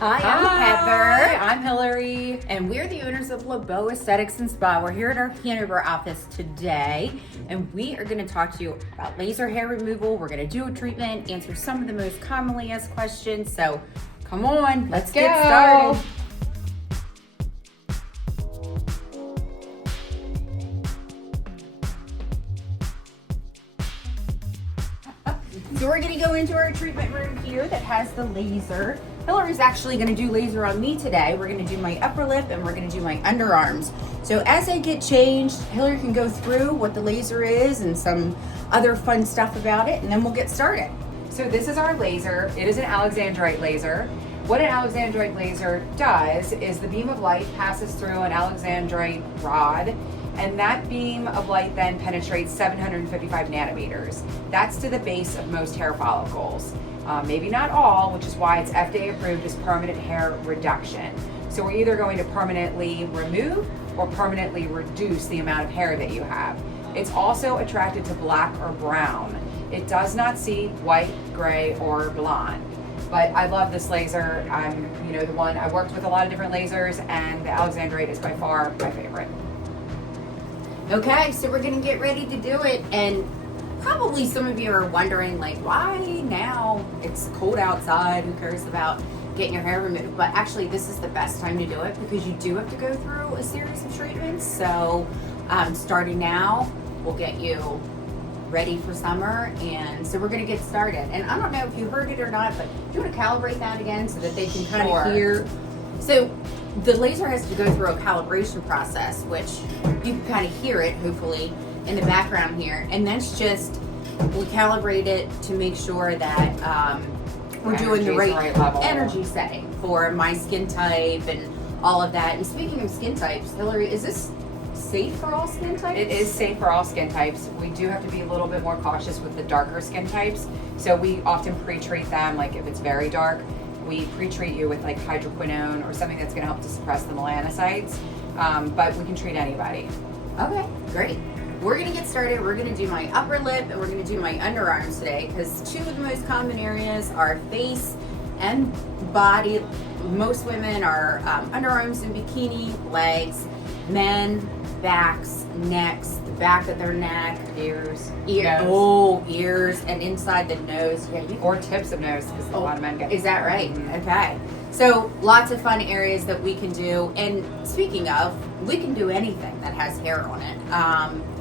Hi, I'm Heather. I'm Hillary. And we're the owners of Lébo Aesthetics Spa. We're here at our Hanover office today, and we are going to talk to you about laser hair removal. We're going to do a treatment, answer some of the most commonly asked questions. So come on, let's get started. So we're going to go into our treatment room here that has the laser. Hillary's actually going to do laser on me today. We're going to do my upper lip and we're going to do my underarms. So as I get changed, Hillary can go through what the laser is and some other fun stuff about it, and then we'll get started. So this is our laser. It is an Alexandrite laser. What an Alexandrite laser does is the beam of light passes through an Alexandrite rod, and that beam of light then penetrates 755 nanometers. That's to the base of most hair follicles. Maybe not all, which is why it's FDA approved as permanent hair reduction. So we're either going to permanently remove or permanently reduce the amount of hair that you have. It's also attracted to black or brown. It does not see white, gray, or blonde. But I love this laser. I'm, I worked with a lot of different lasers, and the Alexandrite is by far my favorite. Okay, so we're gonna get ready to do it, and probably some of you are wondering, like, why now? It's cold outside, who cares about getting your hair removed? But actually, this is the best time to do it because you do have to go through a series of treatments. So starting now, we'll get you ready for summer, and so we're gonna get started. And I don't know if you heard it or not, but do you want to calibrate that again so that they can kind of hear? So the laser has to go through a calibration process, which you can kind of hear it, hopefully, in the background here. And that's just, we calibrate it to make sure that we're doing the right level. Energy setting for my skin type and all of that. And speaking of skin types, Hillary, is this safe for all skin types? It is safe for all skin types. We do have to be a little bit more cautious with the darker skin types. So we often pre-treat them, like if it's very dark, we pre-treat you with like hydroquinone or something that's going to help to suppress the melanocytes, but we can treat anybody. Okay, great. We're going to get started. We're going to do my upper lip and we're going to do my underarms today because two of the most common areas are face and body. Most women are underarms in bikini, legs, men, backs, necks, the back of their neck, Ears, ears, and inside the nose. Yeah, or tips of nose, because a lot of men get. Is that right? Mm-hmm. Okay. So lots of fun areas that we can do. And speaking of, we can do anything that has hair on it,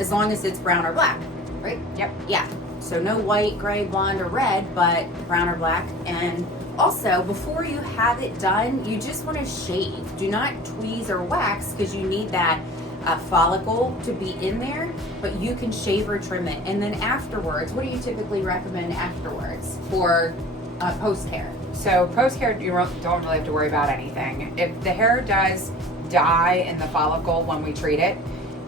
as long as it's brown or black, right? Yep. Yeah. So no white, gray, blonde, or red, but brown or black. And also, before you have it done, you just want to shave. Do not tweeze or wax because you need that follicle to be in there, but you can shave or trim it. And then afterwards, what do you typically recommend afterwards for post-hair? So post-hair, you don't really have to worry about anything. If the hair does die in the follicle when we treat it,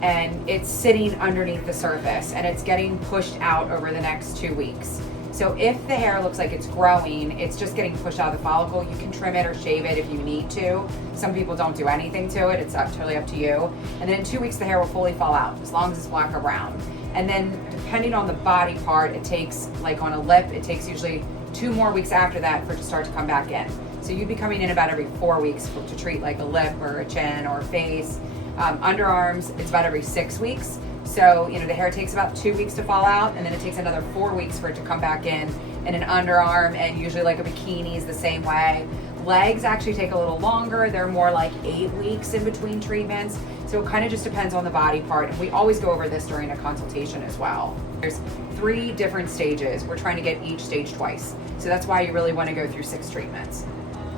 and it's sitting underneath the surface and it's getting pushed out over the next 2 weeks. So if the hair looks like it's growing, it's just getting pushed out of the follicle, you can trim it or shave it if you need to. Some people don't do anything to it. It's totally up to you. And then in 2 weeks, the hair will fully fall out, as long as it's black or brown. And then depending on the body part, it takes, like on a lip, it takes usually 2 more weeks after that for it to start to come back in. So you'd be coming in about every 4 weeks to treat like a lip or a chin or a face. Underarms, it's about every 6 weeks. So, the hair takes about 2 weeks to fall out, and then it takes another 4 weeks for it to come back in. And an underarm, and usually like a bikini is the same way. Legs actually take a little longer. They're more like 8 weeks in between treatments. So it kind of just depends on the body part. And we always go over this during a consultation as well. There's 3 different stages. We're trying to get each stage twice. So that's why you really want to go through 6 treatments.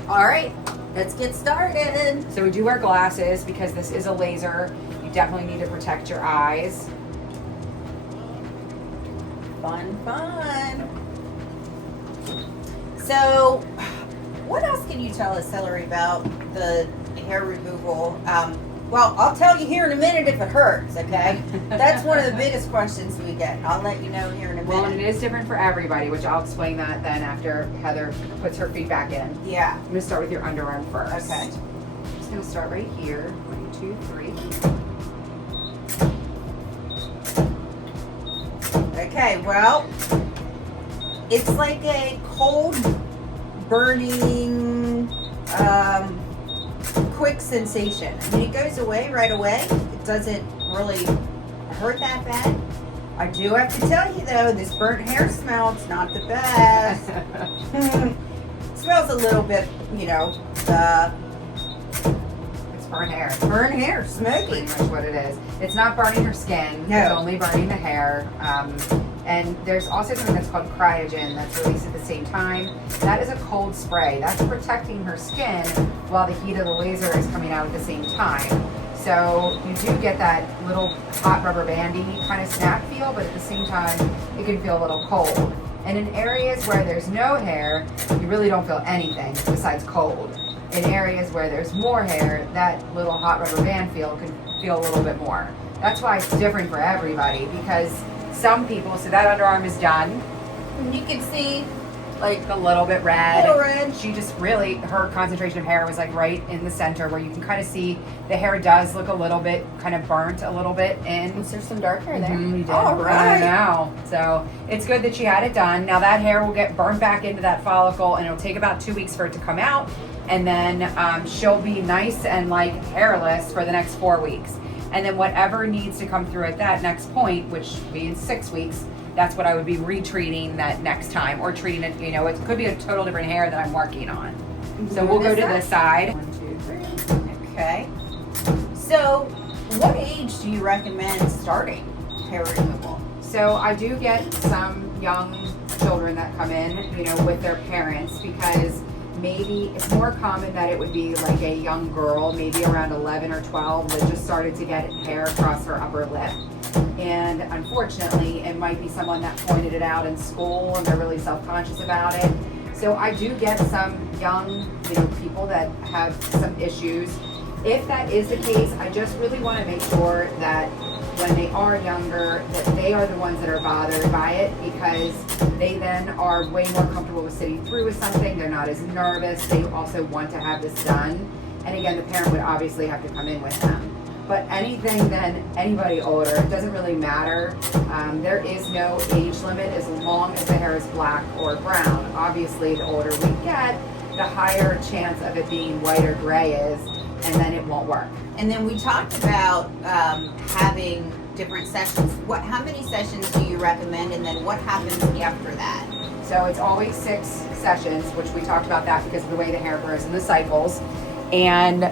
All right, let's get started. So we do wear glasses because this is a laser. Definitely need to protect your eyes. Fun. So, what else can you tell us, Hillary, about the hair removal? Well, I'll tell you here in a minute if it hurts, okay? That's one of the biggest questions we get. I'll let you know here in a minute. Well, and it is different for everybody, which I'll explain that then after Heather puts her feedback in. Yeah. I'm going to start with your underarm first. Okay. I'm just going to start right here. 1, 2, 3. Okay, well, it's like a cold, burning quick sensation. I mean, it goes away right away. It doesn't really hurt that bad. I do have to tell you though, this burnt hair smell, it's not the best. It smells a little bit, you know, It's burnt hair. burnt hair, smoky. Pretty much what it is. It's not burning your skin. No. It's only burning the hair. And there's also something that's called cryogen that's released at the same time. That is a cold spray. That's protecting her skin while the heat of the laser is coming out at the same time. So you do get that little hot rubber bandy kind of snap feel, but at the same time, it can feel a little cold. And in areas where there's no hair, you really don't feel anything besides cold. In areas where there's more hair, that little hot rubber band feel can feel a little bit more. That's why it's different for everybody, because some people, so that underarm is done. And you can see, like, A little bit red. Little red. She just really, her concentration of hair was like right in the center where you can kind of see the hair does look a little bit kind of burnt a little bit in. is there some dark hair there? Mhm, you did. All right. I know. So it's good that she had it done. Now that hair will get burned back into that follicle, and it'll take about 2 weeks for it to come out. And then she'll be nice and like hairless for the next 4 weeks. And then whatever needs to come through at that next point, which will be in 6 weeks, that's what I would be retreating that next time, or treating it, you know, it could be a total different hair that I'm working on. So we'll go to this side. 1, 2, 3. Okay. So, what age do you recommend starting hair removal? So I do get some young children that come in, you know, with their parents, because maybe it's more common that it would be like a young girl, maybe around 11 or 12, that just started to get hair across her upper lip. And unfortunately, it might be someone that pointed it out in school and they're really self-conscious about it. So I do get some young, you know, people that have some issues. If that is the case, I just really want to make sure that when they are younger, that they are the ones that are bothered by it, because they then are way more comfortable with sitting through with something. They're not as nervous. They also want to have this done. And again, the parent would obviously have to come in with them. But anything then, anybody older, it doesn't really matter. There is no age limit as long as the hair is black or brown. Obviously, the older we get, the higher chance of it being white or gray is, and then it won't work. And then we talked about having different sessions. How many sessions do you recommend, and then what happens after that? So it's always 6 sessions, which we talked about that because of the way the hair grows in the cycles. And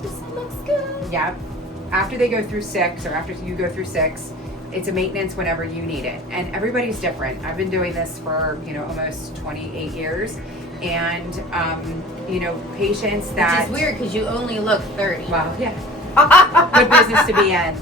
This looks good. yeah, after they go through 6, or after you go through 6, it's a maintenance whenever you need it. And everybody's different. I've been doing this for, you know, almost 28 years. And, you know, patients that... Which is weird because you only look 30. Well, yeah. Good business to be in.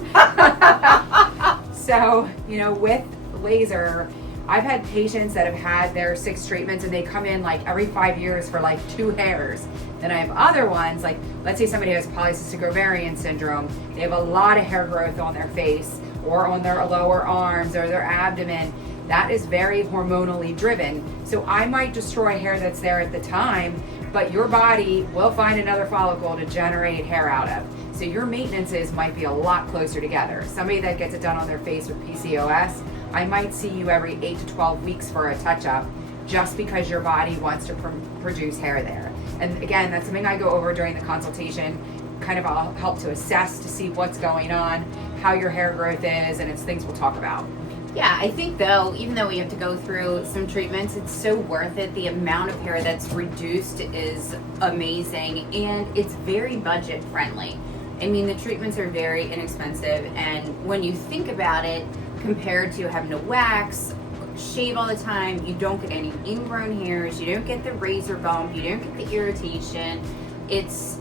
So, you know, with laser, I've had patients that have had their 6 treatments and they come in like every 5 years for like 2 hairs. Then I have other ones, like let's say somebody has polycystic ovarian syndrome. They have a lot of hair growth on their face or on their lower arms or their abdomen. That is very hormonally driven. So I might destroy hair that's there at the time, but your body will find another follicle to generate hair out of. So your maintenances might be a lot closer together. Somebody that gets it done on their face with PCOS, I might see you every 8 to 12 weeks for a touch-up, just because your body wants to produce hair there. And again, that's something I go over during the consultation, kind of I'll help to assess to see what's going on, how your hair growth is, and it's things we'll talk about. Yeah, I think though, even though we have to go through some treatments, it's so worth it. The amount of hair that's reduced is amazing, and it's very budget friendly. I mean, the treatments are very inexpensive, and when you think about it, compared to having to wax, shave all the time, you don't get any ingrown hairs, you don't get the razor bump, you don't get the irritation. It's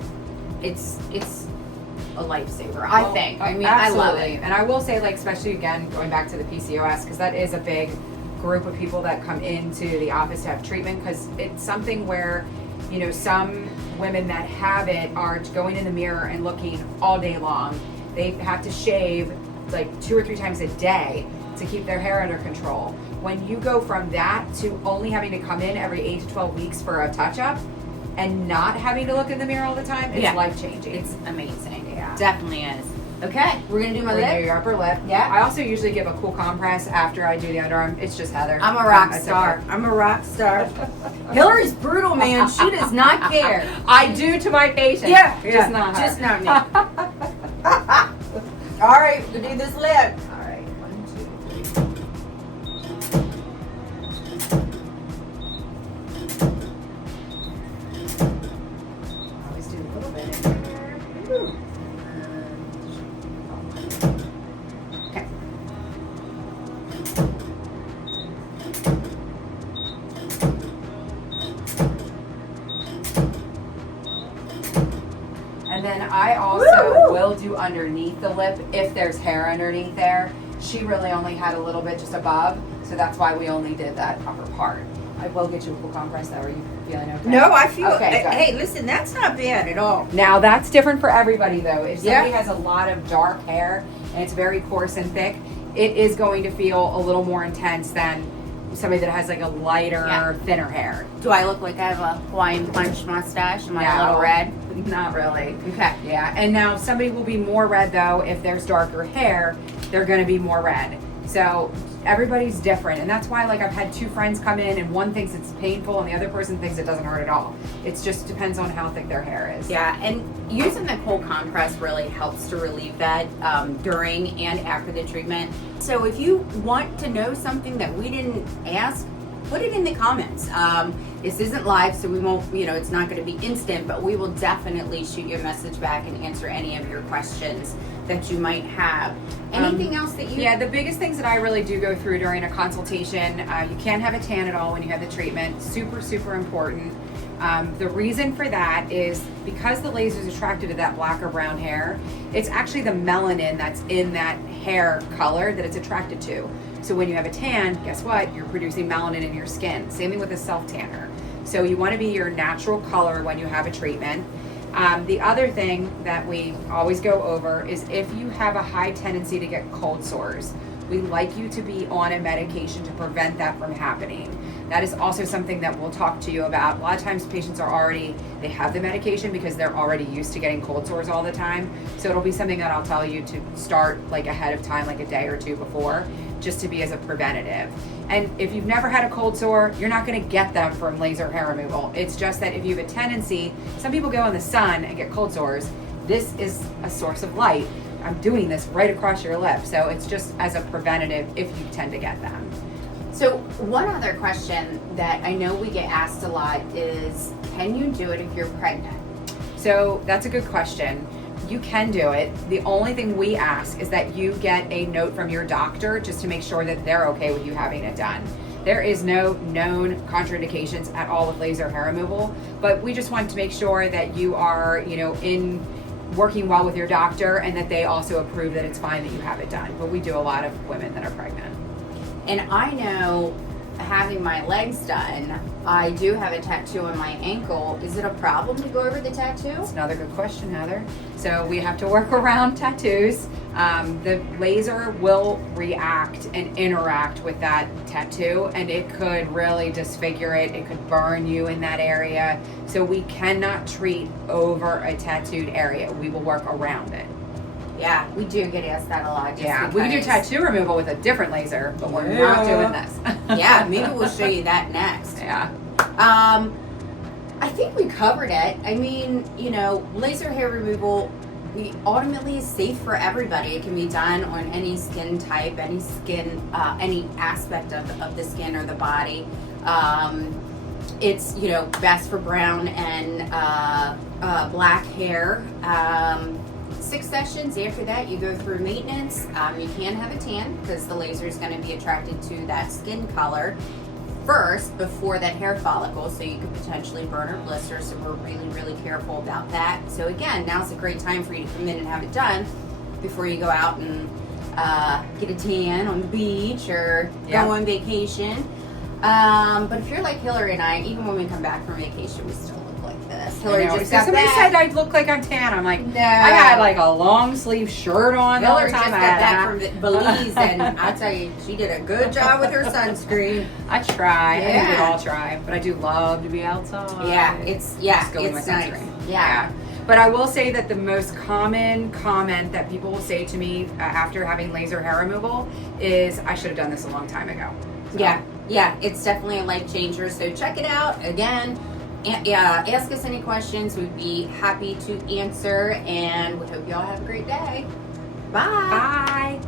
a lifesaver, I think. I mean, absolutely. I love it. And I will say, like, especially again, going back to the PCOS, because that is a big group of people that come into the office to have treatment, because it's something where, you know, some women that have it are going in the mirror and looking all day long. They have to shave like 2 or 3 times a day to keep their hair under control. When you go from that to only having to come in every 8 to 12 weeks for a touch-up and not having to look in the mirror all the time, it's life-changing. It's amazing. Yeah. Definitely is. Okay, we're gonna do my Renew lip. your upper lip. Yeah. I also usually give a cool compress after I do the underarm. It's just Heather. I'm a rock That's star. okay. I'm a rock star. Hillary's brutal, man. She does not care. I do to my patients. Yeah, Just not her. Just not me. All right, we'll do this lip. All right. 1, 2, 3. Always do a little bit in there. Ooh. Okay. And then I also Woo-hoo! will do underneath the lip if there's hair underneath there. She really only had a little bit just above, so that's why we only did that upper part. I will get you a cool compress though. Are you feeling okay? No, I feel. Okay, good. Hey, listen, that's not bad at all. Now that's different for everybody though. If somebody Yeah. has a lot of dark hair and it's very coarse and thick, it is going to feel a little more intense than somebody that has like a lighter, Yeah. thinner hair. Do I look like I have a Hawaiian punch mustache? Am I a No. little red? Not really. Okay. Yeah, and now somebody will be more red though if there's darker hair. They're going to be more red. So everybody's different, and that's why like I've had 2 friends come in and one thinks it's painful and the other person thinks it doesn't hurt at all. It just depends on how thick their hair is. Yeah, and using the cold compress really helps to relieve that during and after the treatment. So if you want to know something that we didn't ask, put it in the comments. This isn't live, so we won't, it's not going to be instant, but we will definitely shoot you a message back and answer any of your questions that you might have. Anything else that you... Yeah, the biggest things that I really do go through during a consultation, you can't have a tan at all when you have the treatment. Super, super important. The reason for that is because the laser is attracted to that black or brown hair, it's actually the melanin that's in that hair color that it's attracted to. So when you have a tan, guess what? You're producing melanin in your skin. Same thing with a self-tanner. So you want to be your natural color when you have a treatment. The other thing that we always go over is if you have a high tendency to get cold sores, we like you to be on a medication to prevent that from happening. That is also something that we'll talk to you about. A lot of times patients they have the medication because they're already used to getting cold sores all the time. So it'll be something that I'll tell you to start like ahead of time, like a day or 2 before, just to be as a preventative. And if you've never had a cold sore, you're not going to get them from laser hair removal. It's just that if you have a tendency, some people go in the sun and get cold sores. This is a source of light. I'm doing this right across your lip. So it's just as a preventative if you tend to get them. So one other question that I know we get asked a lot is, can you do it if you're pregnant? So that's a good question. You can do it. The only thing we ask is that you get a note from your doctor just to make sure that they're okay with you having it done. There is no known contraindications at all with laser hair removal, but we just want to make sure that you are, in working well with your doctor and that they also approve that it's fine that you have it done. But we do a lot of women that are pregnant. And I know, having my legs done, I do have a tattoo on my ankle. Is it a problem to go over the tattoo? That's another good question, Heather. So we have to work around tattoos. The laser will react and interact with that tattoo, and it could really disfigure it. It could burn you in that area. So we cannot treat over a tattooed area. We will work around it. Yeah, we do get asked that a lot. Just Yeah, we can do because- tattoo removal with a different laser, but we're not doing this. Yeah, maybe we'll show you that next. Yeah. I think we covered it. I mean, laser hair removal ultimately is safe for everybody. It can be done on any skin type, any aspect of the skin or the body. It's, best for brown and black hair. 6 sessions. After that, you go through maintenance. You can have a tan because the laser is going to be attracted to that skin color first before that hair follicle, so you could potentially burn or blister. So we're really, really careful about that. So again, now's a great time for you to come in and have it done before you go out and get a tan on the beach or go on vacation. But if you're like Hillary and I, even when we come back from vacation, we still look like this. Hillary just got somebody back. said I'd look like I'm tan. I'm like, No. I had like a long sleeve shirt on. Hillary all the just time. got back from Belize, and I tell you, she did a good job with her sunscreen. I try. I think we Yeah. all try, but I do love to be outside. Yeah, it's Just go with it's my nice. sunscreen. Yeah. But I will say that the most common comment that people will say to me after having laser hair removal is, I should have done this a long time ago. So. Yeah, it's definitely a life changer. So check it out. Again, ask us any questions. We'd be happy to answer. And we hope y'all have a great day. Bye. Bye.